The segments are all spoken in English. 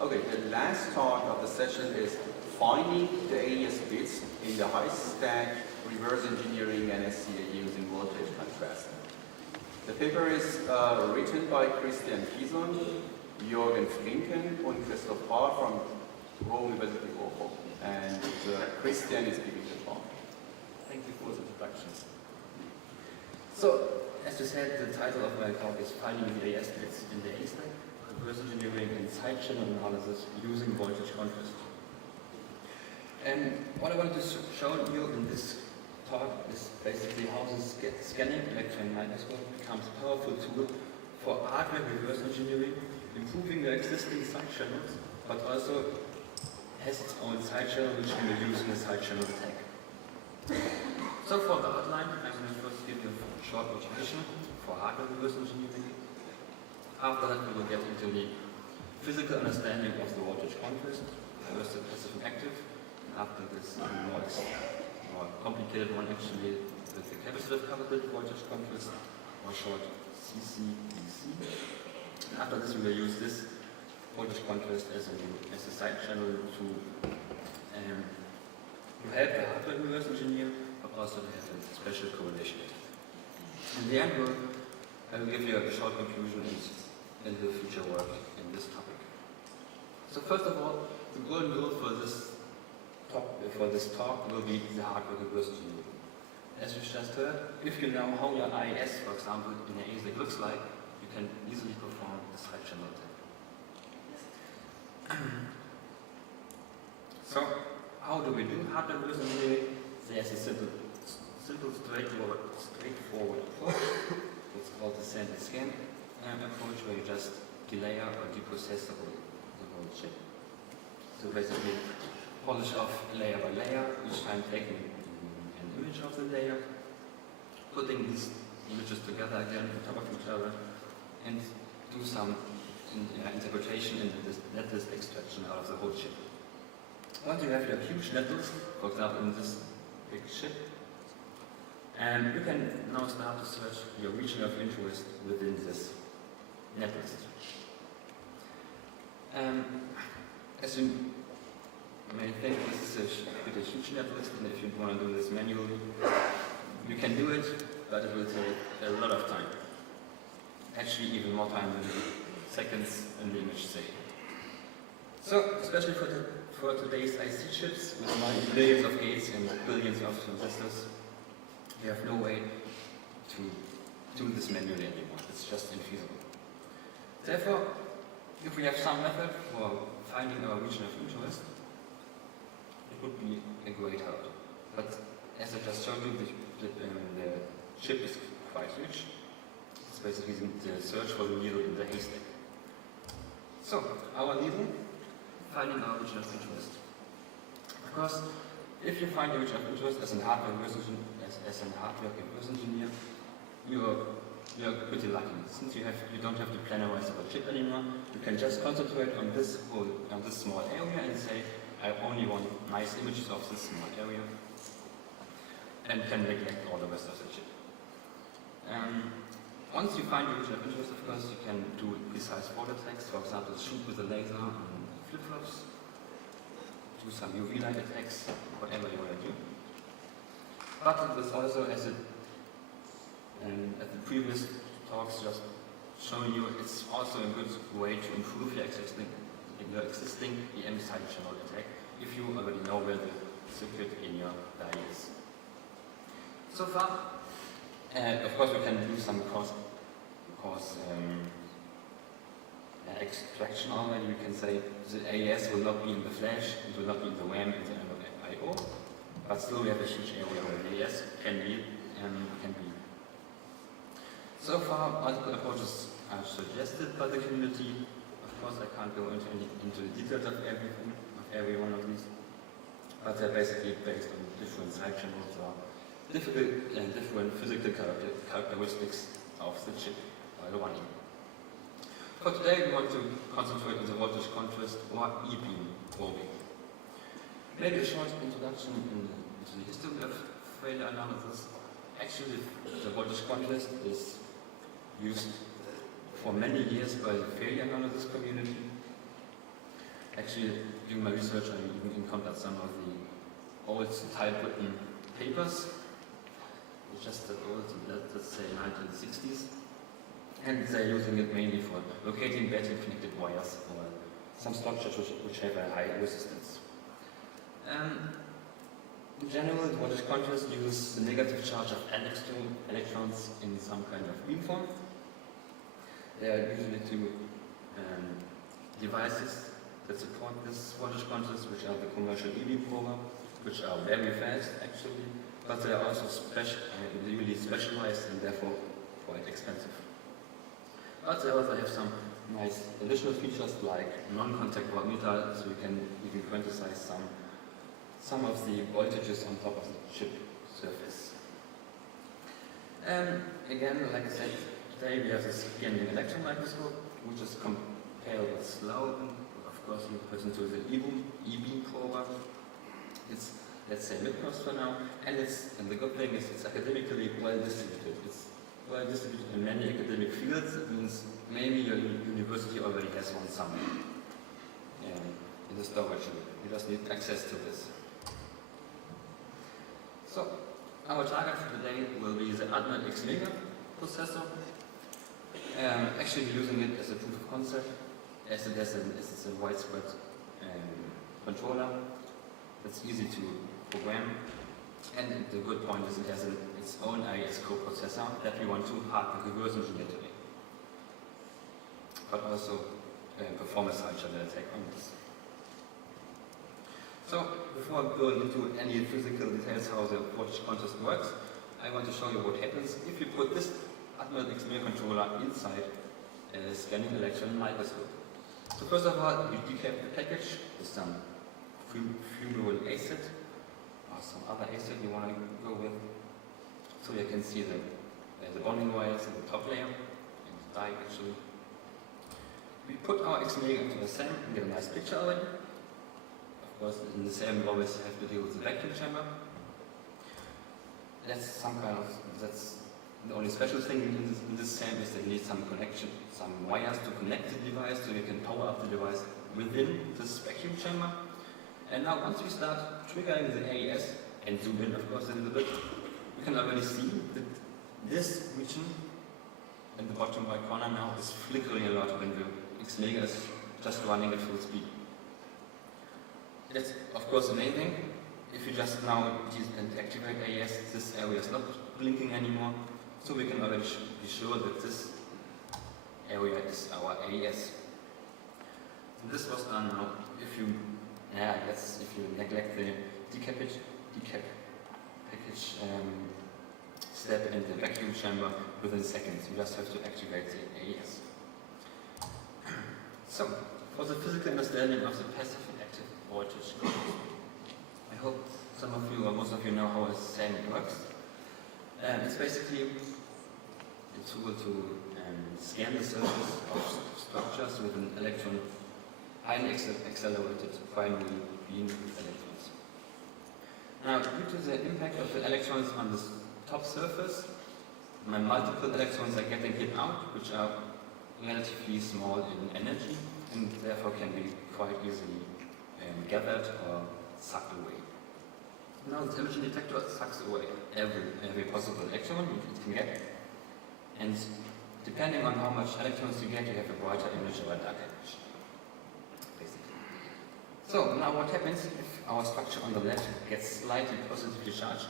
Okay, the last part of the session is finding the AES bits in the Haystack, reverse engineering, and SCA using voltage contrast. The paper is written by Christian Kison, Jürgen Frinken, and Christoph Paar from Rome University Bochum. And Christian is giving the talk. Thank you for the introduction. So, as you said, the title of my talk is Finding the AES bits in the Haystack, reverse engineering and side channel analysis using voltage contrast. And what I want to show you in this talk is basically how the scanning electron microscope becomes a powerful tool for hardware reverse engineering, improving the existing side channels, but also has its own side channel which can be used in a side channel attack. So for the outline, I'm going to first give you a short motivation for hardware reverse engineering. After that, we will get into the physical understanding of the voltage contrast, first the passive and active, and after this more complicated one actually with the capacitive coupled voltage contrast, or short CCDC. After this, we will use this voltage contrast as a side channel to help the hardware reverse engineer, but also to have a special correlation. In the end, I will give you a short conclusion in the future work in this topic. So first of all, the golden rule for this talk will be the hardware reverse engineering. As we just heard, if you know how your AES, for example, in the AES looks like, you can easily perform the side channel attack. So, how do we do hardware reverse engineering? There's a simple straightforward approach. It's called the sand and scan approach, where you just delayer or deprocess the whole chip. So basically, polish off layer by layer, each time taking an image of the layer, putting these images together again on top of each other, and do some interpretation and netlist extraction out of the whole chip. Once you have your huge netlist, for example in this big chip, and you can now start to search your region of interest within this netlist. As you may think, this is a pretty huge netlist, and if you want to do this manually, you can do it, but it will take a lot of time. Actually, even more time than seconds in the image say. So, especially for today's IC chips with billions of gates and billions of transistors, we have no way to do this manually anymore. It's just infeasible. Therefore, if we have some method for finding our region of interest, it would be a great help. But as I just showed you, the chip is quite huge. It's basically the search for the needle in the haystack. So, our needle, finding our region of interest. Of course, if you find your region of interest as a hardware reverse engineer, you're pretty lucky. Since you don't have to plannerize the chip anymore, you can just concentrate on this small area and say, I only want nice images of this small area, and can neglect all the rest of the chip. Once you find your region of interest, of course, you can do precise border attacks, for example, shoot with a laser on flip-flops, do some UV light attacks, whatever you want to do. But it was also, as the previous talks just shown you, it's also a good way to improve your existing EM side channel attack if you already know where the circuit in your die is. So far, of course, we can do some course extraction already. We can say the AES will not be in the flash, it will not be in the RAM, in the I/O, but still we have a huge area where the AES can be. So far, multiple approaches are suggested by the community. Of course, I can't go into the details of every one of these, but they're basically based on different side channels or different physical characteristics of the chip by the one. For today, we want to concentrate on the voltage contrast or E-beam probing. Maybe a short introduction into the history of failure analysis. Actually, the voltage contrast is used for many years by the failure analysis community. Actually, during my research, I even encountered some of the old typewritten papers, just that old, let's say 1960s, and they're using it mainly for locating battery connected wires or some structures which have a high resistance. In general, the voltage contrast uses the negative charge of electrons in some kind of beamform. They are usually two devices that support this voltage contrast, which are the commercial EV prober, which are very fast actually, but they are also really specialized and therefore quite expensive. But they also have some nice additional features like non-contact voltmeter, so you can even quantize some of the voltages on top of the chip surface. Again, like I said, today we have this scanning electron microscope, which is comparable slow, of course, in comparison to the E-beam prober. It's, let's say, mid-cost for now, and the good thing is it's academically well distributed. It's well distributed in many academic fields. It means maybe your university already has one somewhere in the storage room. You just need access to this. So, our target for today will be the Atmel X Mega processor. Actually, we're using it as a proof of concept, as it's a widespread controller that's easy to program. And the good point is it has its own AES coprocessor that we want to hardware reverse engineer today. But also performance culture that I take on this. So, before going into any physical details how the voltage contrast works, I want to show you what happens if you put this Atmel X Mega controller inside a scanning electron microscope. So first of all, you decap the package with some fumarole acid or some other acid you want to go with, so you can see the bonding wires in the top layer and the die actually. We put our X Mega into the SAM and get a nice picture already. Of course, in the SAM we always have to deal with the vacuum chamber. That's the only special thing in this SAM is that you need some connection, some wires to connect the device so you can power up the device within this vacuum chamber. And now once we start triggering the AES and zoom in of course a little bit, we can already see that this region in the bottom right corner now is flickering a lot when the X Mega is just running at full speed. That's of course the main thing. If you just now activate AES, this area is not blinking anymore, so we can already be sure that this area is our AES. And this was done now if you neglect the decap package step in the vacuum chamber within seconds. You just have to activate the AES. So, for the physical understanding of the passive and active voltage, I hope some of you or most of you know how a SAM works. It's basically a tool to scan the surface of structures with an highly accelerated primary beam electrons. Now, due to the impact of the electrons on the top surface, multiple electrons are getting hit out, which are relatively small in energy and therefore can be quite easily gathered or sucked away. Now the emission detector sucks away every possible electron it can get, and depending on how much electrons you get, you have a brighter image or a darker image, basically. So now what happens if our structure on the left gets slightly positively charged?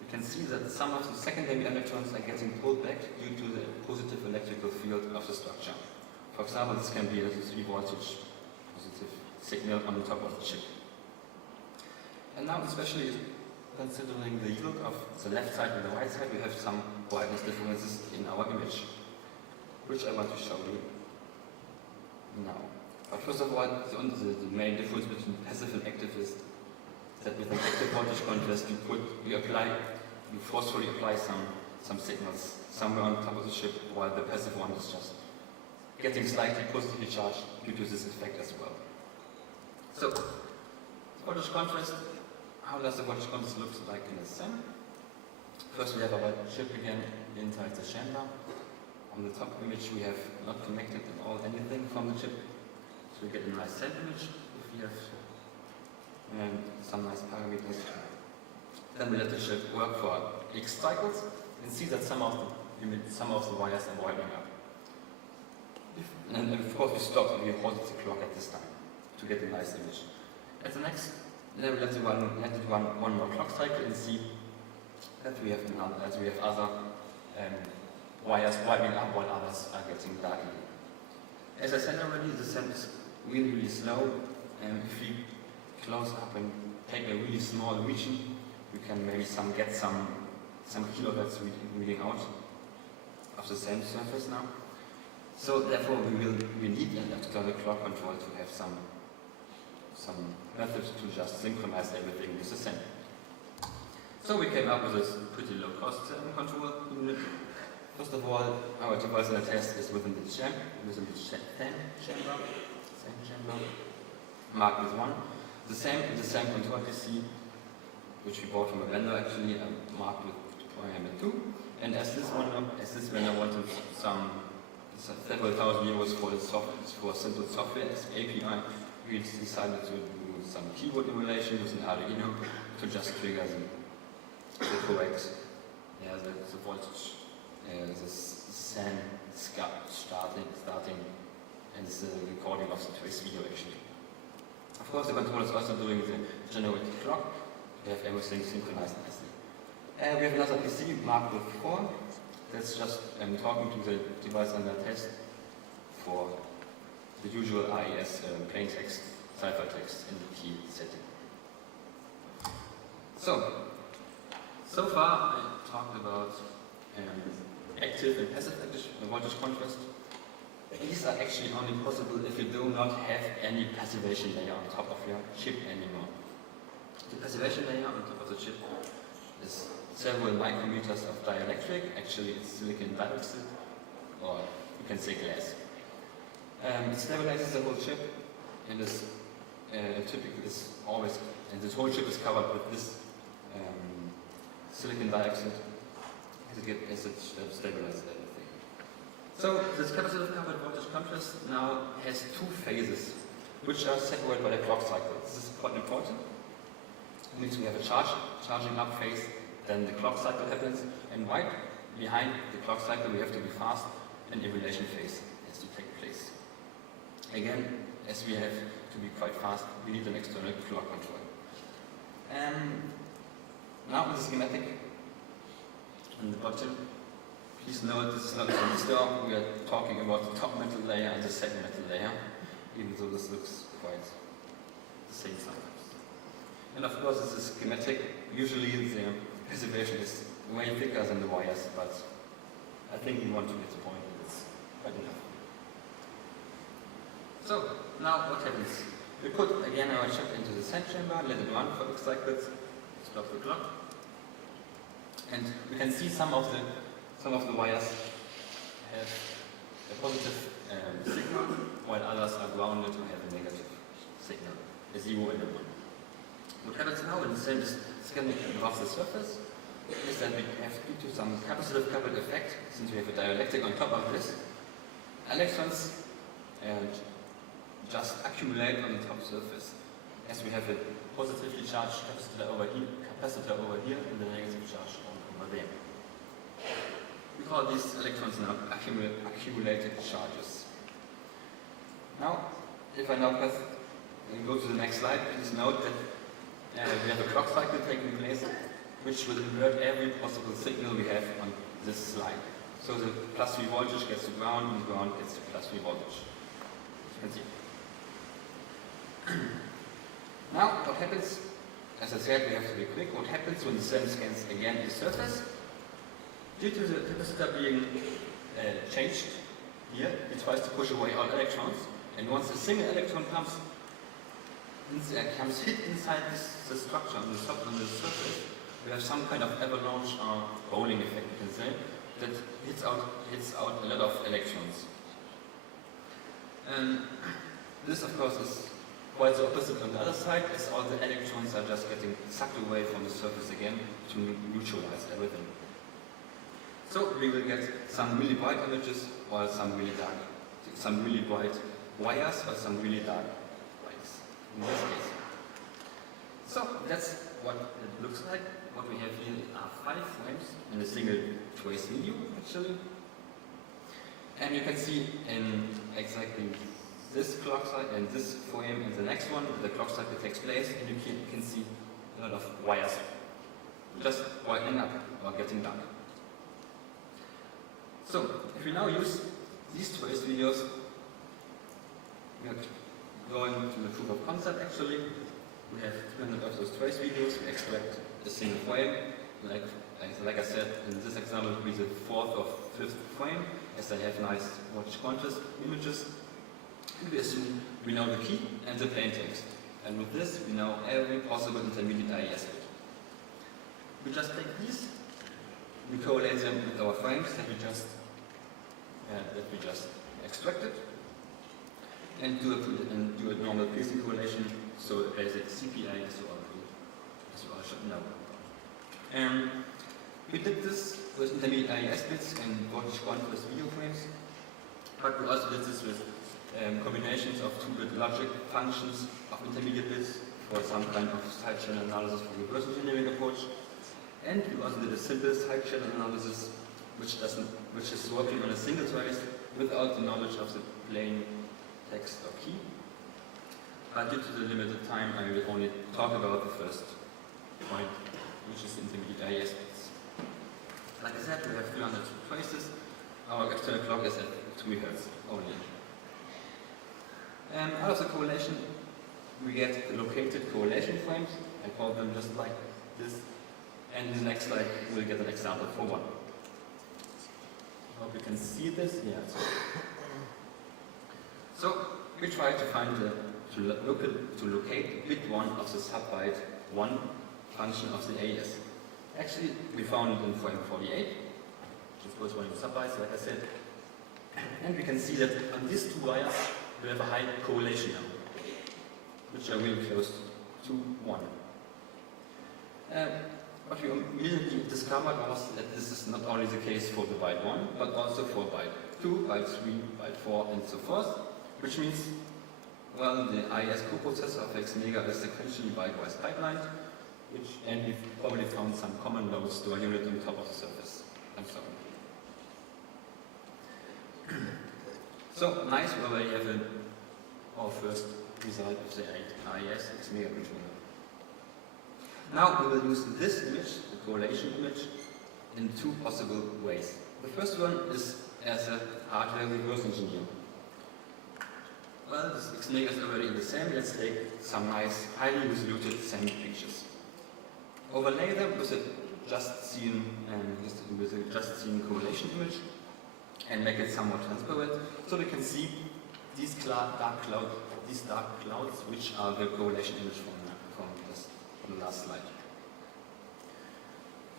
We can see that some of the secondary electrons are getting pulled back due to the positive electrical field of the structure. For example, this can be a 3 voltage positive signal on the top of the chip. And now, especially considering the yield of the left side and the right side, we have some brightness differences in our image, which I want to show you now. But first of all, the main difference between passive and active is that with an active voltage contrast, you forcefully apply some signals somewhere on top of the chip, while the passive one is just getting slightly positively charged due to this effect as well. So, voltage contrast. How does the voltage contrast look like in the SAM? First we have our chip again inside the chamber. On the top image we have not connected at all anything from the chip. So we get a nice sand image if we have some nice parameters. Then we let the chip work for X cycles and see that some of the wires are widening up. And of course we stop and we hold the clock at this time to get a nice image. At the next, then we let it run one more clock cycle and see that we have other wires widening up while others are getting darkening. As I said already, the sand is really, really slow, and if we close up and take a really small region, we can maybe get some kilohertz reading out of the sand surface now. So therefore we need an external clock control to have some methods to just synchronize everything with the sand. So we came up with this pretty low cost control unit. First of all, our device in the test is within the sand chamber, marked with 1. The same control PC, which we bought from a vendor actually, marked with parameter 2. And as this vendor wanted several thousand euros for simple software API, we decided to do some keyboard emulation with an Arduino to just trigger the correct the voltage, the sand starting, and the recording of the trace video actually. Of course, the controller is also doing the generated clock. We have everything synchronized nicely. We have another PC marked with 4. That's just talking to the device under test for the usual AES plain text, ciphertext, and the key setting. So far I talked about active and passive voltage contrast. These are actually only possible if you do not have any passivation layer on top of your chip anymore. The passivation layer on top of the chip is several micrometers of dielectric. Actually, it's silicon dioxide, or you can say glass. It stabilizes the whole chip, and this whole chip is covered with this silicon dioxide as it stabilizes everything. So this capacitive coupled voltage contrast now has 2 phases, which are separated by the clock cycle. This is quite important. It means we have a charging up phase. Then the clock cycle happens, and right behind the clock cycle we have to be fast, and emulation phase has to take place. Again, as we have to be quite fast, we need an external clock control. Now with the schematic on the bottom, please note this is not a transistor. We are talking about the top metal layer and the second metal layer, even though this looks quite the same sometimes. And of course this is schematic. Usually the passivation is way thicker than the wires, but I think we want to get the point that it's quite enough. So now what happens? We put again our chip into the sand chamber, let it run for X cycles, stop the clock, and we can see some of the wires have a positive signal, while others are grounded or have a negative signal, a 0 and a 1. What happens now in the sand is scanning above the surface is that we have, due to some capacitive coupled effect, since we have a dielectric on top of this, electrons just accumulate on the top surface, as we have a positively charged capacitor over here and the negative charge over there. We call these electrons now accumulated charges. Now, if I now press and go to the next slide, please note that we have a clock cycle taking place, which will invert every possible signal we have on this slide. So the plus V voltage gets to ground, and ground gets to plus V voltage. You can see. Now, what happens? As I said, we have to be quick. What happens when the sand scans again the surface? Due to the capacitor being changed here, it tries to push away all electrons, and once a single electron comes hit inside the structure on the surface, we have some kind of avalanche or bowling effect, you can say, that hits out a lot of electrons. And this, of course, is quite the opposite on the other side, as all the electrons are just getting sucked away from the surface again to neutralize everything. So we will get some really bright images or some really dark, some really bright wires or some really dark wires in this case. So that's what it looks like. What we have here are 5 frames in a single trace video actually. And you can see in exactly this clock cycle and this frame and the next one, the clock cycle takes place, and you can see a lot of wires just brightening up or getting dark. So if we now use these trace videos, we are going to the proof of concept actually. We have 200 of those trace videos, we extract a single frame. Like I said, in this example it will be the 4th or 5th frame, as they have nice watch contrast images. We assume we know the key and the plain text. And with this we know every possible intermediate AES bit. We just take these, we correlate them with our frames that we just extracted, and do a normal Pearson correlation, so a basic CPA as you all should know. We did this with intermediate AES bits and watch contrast video frames, but we also did this with combinations of 2-bit logic functions of intermediate bits for some kind of side channel analysis for reverse engineering approach. And we also did a simple side channel analysis which is working on a single trace without the knowledge of the plain text or key. But due to the limited time, I will only talk about the first point, which is intermediate AES bits. Like I said, we have 300 traces. Our external clock is at 3 Hz only. Out of the correlation, we get located correlation frames. I call them just like this. And in the next slide, we'll get an example for one. I hope you can see this. Yeah. So we try to find to locate bit 1 of the subbyte 1 function of the AES. Actually, we found it in frame 48, which is corresponding to subbytes, like I said. And we can see that on these 2 wires, we have a high correlation now, which are really close to 1. What we immediately discovered was that this is not only the case for the byte 1, but also for byte 2, byte 3, byte 4, and so forth, which means, well, the AES coprocessor of XMega is sequentially byte-wise pipelined, and we've probably found some common load store unit on top of the surface, and so on. So, nice, we already have our first result of the AES XMega controller. Now we will use this image, the correlation image, in 2 possible ways. The first one is as a hardware reverse engineer. Well, this XMega is already in the SAM. Let's take some nice, highly resoluted SAM pictures. Overlay them with a just seen correlation image, and make it somewhat transparent, so we can see these dark clouds, which are the correlation image from the last slide.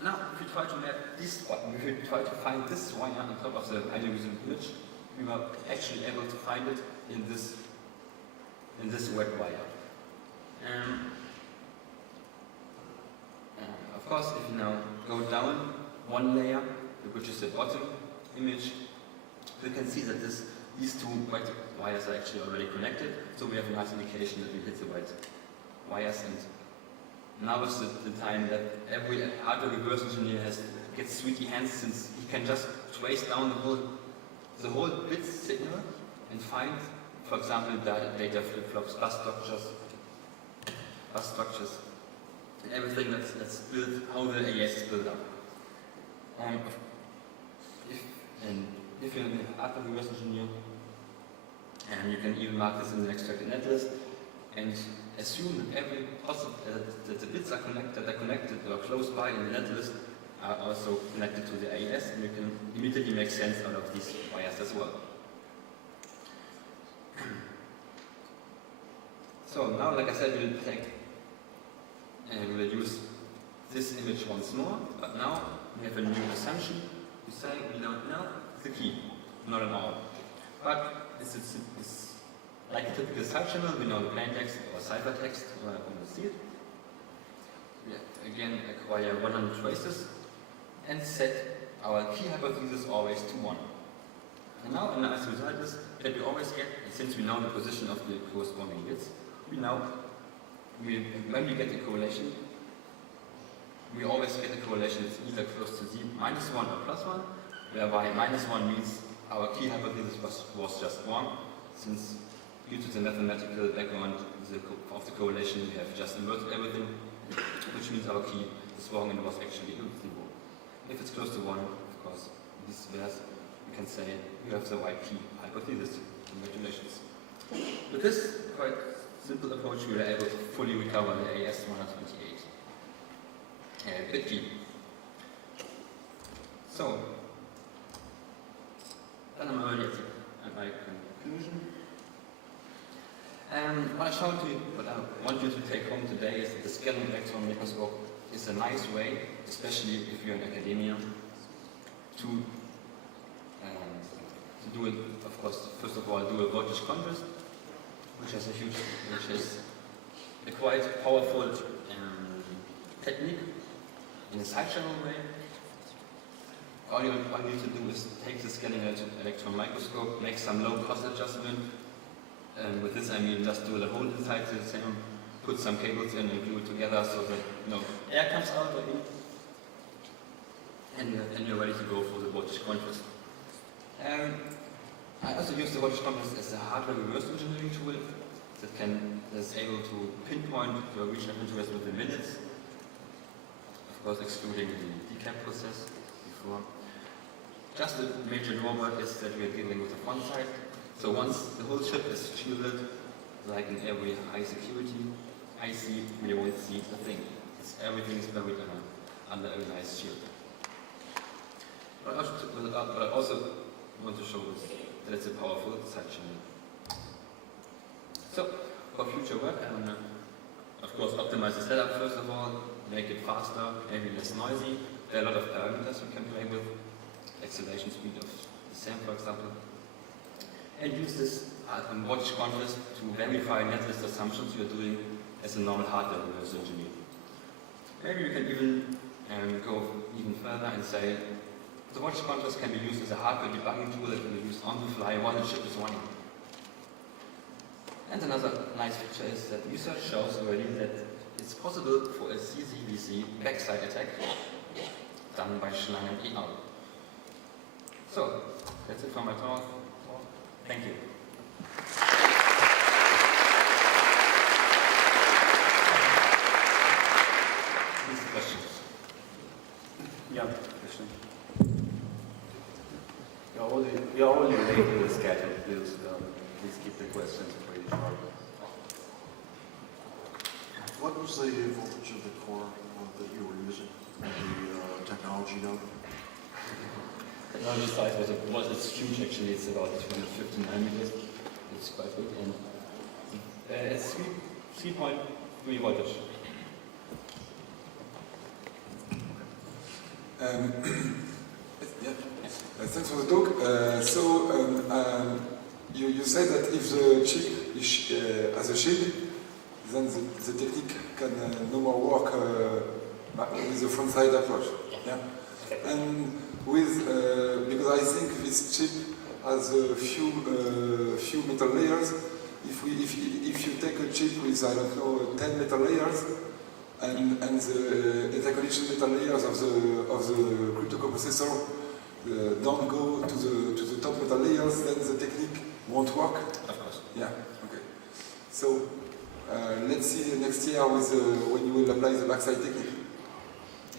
Now, if we try to map this, if we try to find this wire on top of the highly resolution image, we were actually able to find it in this red wire. Of course, if you now go down 1 layer, which is the bottom image, we can see that these 2 white wires are actually already connected, so we have a nice indication that we hit the right wires. And now is the time that every hardware reverse engineer gets sweaty hands, since he can just trace down the whole bit signal and find, for example, data flip-flops, bus structures, and everything that's built, how the AES is built up. If you're a hardware reverse engineer, and you can even mark this in the extracted netlist, and assume that that the bits are connected or close by in the netlist are also connected to the AES, and you can immediately make sense out of these wires as well. So now, like I said, we'll take and we'll use this image once more, but now we have a new assumption. We say we don't know the key, not at all. But it's like a typical side channel, we know the plain text or ciphertext, when we see it. We again acquire 100 traces and set our key hypothesis always to 1. And now, and as a result is that we always get, since we know the position of the corresponding bits, we know when we get the correlation, we always get a correlation that's either close to -1 or +1, whereby -1 means our key hypothesis was just wrong, since due to the mathematical background of the correlation we have just inverted everything, which means our key is wrong and was actually 0. If it's close to 1, of course, this verse, we can say we have the right key hypothesis. Congratulations. With this quite simple approach, we were able to fully recover the AES 128 bit key. So, then I'm already at my conclusion. What I want you to take home today is that the scanning electron microscope is a nice way, especially if you're in academia, to do it, of course, first of all, do a voltage contrast, which is a quite powerful technique in a side channel way. All you need to do is take the scanning electron microscope, make some low cost adjustment, and with this I mean just do the hole inside the same, put some cables in and glue it together so that air comes out of it, and you're ready to go for the voltage contrast. I also use the voltage contrast as a hardware reverse engineering tool that is able to pinpoint your region of interest within minutes, of course excluding the decap process before. Just the major drawback is that we are dealing with the front side, so once the whole chip is shielded, like in every high security IC, we won't see a thing. Everything is buried under a nice shield. But I also want to show that it's a powerful side channel. So, for future work, I want to, of course, optimize the setup first of all, make it faster, maybe less noisy. There are a lot of parameters we can play with, acceleration speed of the SAM, for example, and use this voltage contrast to verify netlist assumptions you're doing as a normal hardware reverse engineer. Maybe we can even go even further and say the voltage contrast can be used as a hardware debugging tool that can be used on the fly while the chip is running. And another nice feature is that research shows already that it's possible for a CZVC backside attack done by Schlangen et al. So, that's it for my talk. Thank you. These questions. Yeah, question. We are only late in the schedule, please keep the questions pretty short. What was the voltage of the core that you were using in the technology node? Technology size it's huge actually, it's about 250 nanometers. It's quite big and it's 3.3 voltage. Thanks for the talk. You say that if the chip has a shield, then the technique can no more work with the front side approach. Yeah. And because I think this chip has a few metal layers. If you take a chip with 10 metal layers and the interconnection metal layers of the cryptocoprocessor don't go to the top metal layers, then the technique won't work. Of course. Yeah. Okay. So let's see next year when you will apply the backside technique.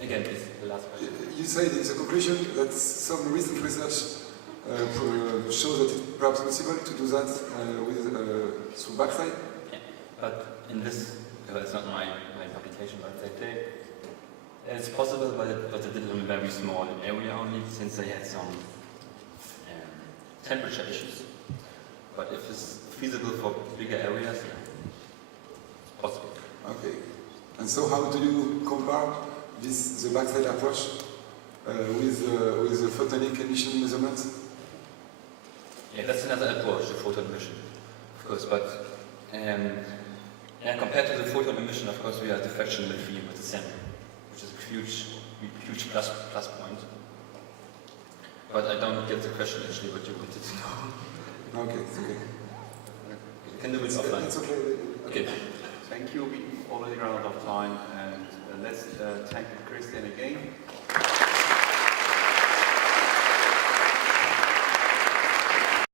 Again, it's the last question. You said in the conclusion that some recent research shows that it's perhaps possible to do that through backside. Yeah. But in this, it's not my publication, but it's possible, but they did it in a very small area only, since they had some temperature issues. But if it's feasible for bigger areas, yeah, it's possible. Okay. And so, how do you compare the backside approach with the photonic emission measurements? Yeah, that's another approach, the photon emission, of course. But compared to the photon emission, of course, we are the fractional field with the SAM, which is a huge plus point. But I don't get the question actually what you wanted to know. Okay, it's okay. You can do it offline. It's okay. Okay. Thank you. We already ran out of time, and let's thank Christian again.